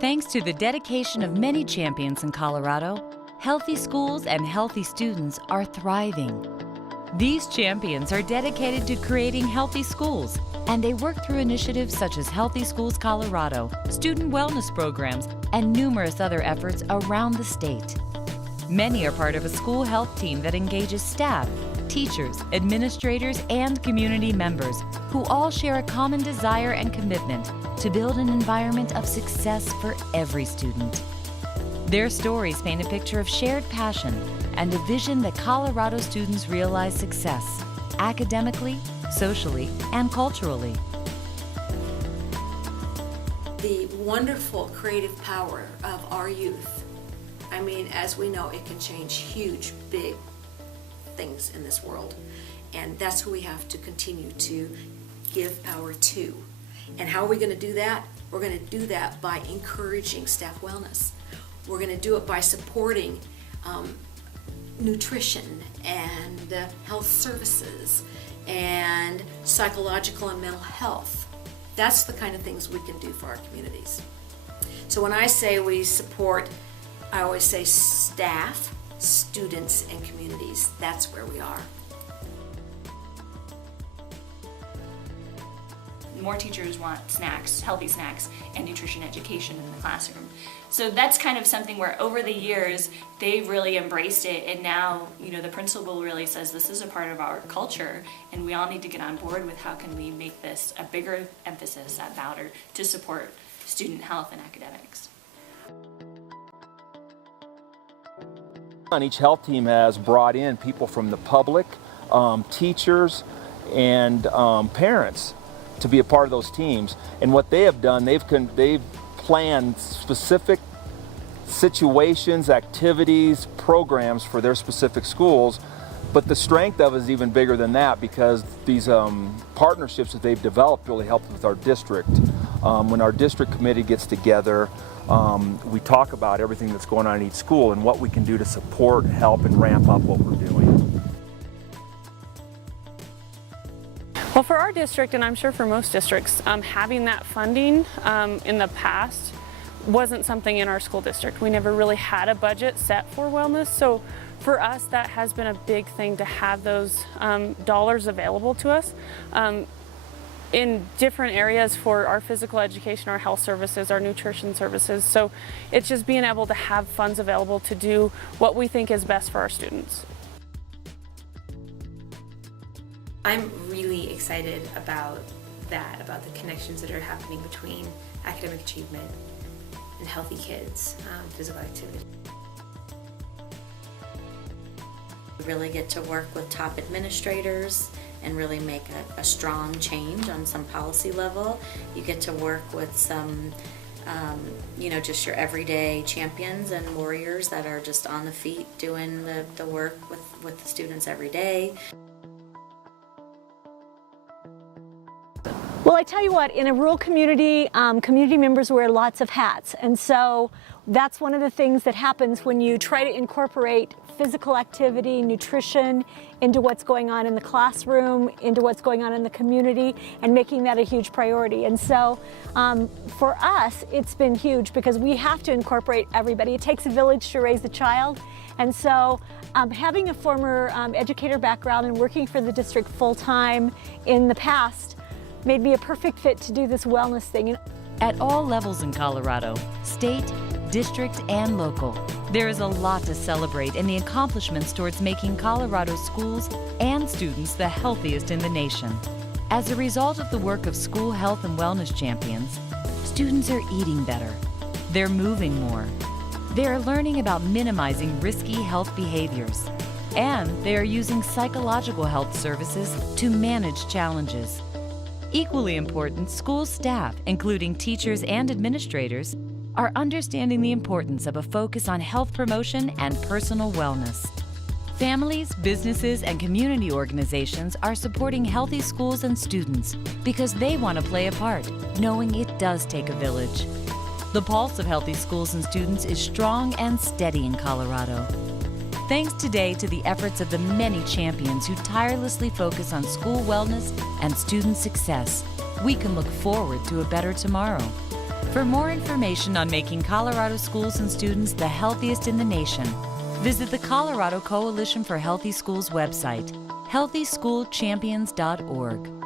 Thanks to the dedication of many champions in Colorado, healthy schools and healthy students are thriving. These champions are dedicated to creating healthy schools, and they work through initiatives such as Healthy Schools Colorado, student wellness programs, and numerous other efforts around the state. Many are part of a school health team that engages staff, teachers, administrators, and community members who all share a common desire and commitment to build an environment of success for every student. Their stories paint a picture of shared passion and a vision that Colorado students realize success academically, socially, and culturally. The wonderful creative power of our youth. I mean, as we know, it can change huge, big things in this world. And that's who we have to continue to give power to. And how are we going to do that? We're going to do that by encouraging staff wellness. We're going to do it by supporting nutrition and health services and psychological and mental health. That's the kind of things we can do for our communities. So when I say we support, I always say staff, students, and communities. That's where we are. More teachers want snacks, healthy snacks, and nutrition education in the classroom. So that's kind of something where over the years, they've really embraced it, and now, the principal really says this is a part of our culture, and we all need to get on board with how can we make this a bigger emphasis at Bowder to support student health and academics. Each health team has brought in people from the public, teachers, and parents to be a part of those teams. And what they have done, they've planned specific situations, activities, programs for their specific schools. But the strength of it is even bigger than that, because these partnerships that they've developed really help with our district. When our district committee gets together, we talk about everything that's going on in each school and what we can do to support, help, and ramp up what we're doing. Well, for our district, and I'm sure for most districts, having that funding in the past wasn't something in our school district. We never really had a budget set for wellness, so for us that has been a big thing to have those dollars available to us in different areas for our physical education, our health services, our nutrition services. So it's just being able to have funds available to do what we think is best for our students. I'm really excited about that, about the connections that are happening between academic achievement and healthy kids, physical activity. We really get to work with top administrators and really make a strong change on some policy level. You get to work with some, just your everyday champions and warriors that are just on the feet doing the work with the students every day. Well, I tell you what, in a rural community, community members wear lots of hats, and so that's one of the things that happens when you try to incorporate physical activity, nutrition into what's going on in the classroom, into what's going on in the community, and making that a huge priority. And so for us, it's been huge because we have to incorporate everybody. It takes a village to raise a child, and so having a former educator background and working for the district full-time in the past made me a perfect fit to do this wellness thing. At all levels in Colorado, state, district, and local, there is a lot to celebrate in the accomplishments towards making Colorado schools and students the healthiest in the nation. As a result of the work of school health and wellness champions, students are eating better, they're moving more, they are learning about minimizing risky health behaviors, and they are using psychological health services to manage challenges. Equally important, school staff, including teachers and administrators, are understanding the importance of a focus on health promotion and personal wellness. Families, businesses, and community organizations are supporting healthy schools and students because they want to play a part, knowing it does take a village. The pulse of healthy schools and students is strong and steady in Colorado. Thanks today to the efforts of the many champions who tirelessly focus on school wellness and student success, we can look forward to a better tomorrow. For more information on making Colorado schools and students the healthiest in the nation, visit the Colorado Coalition for Healthy Schools website, healthyschoolchampions.org.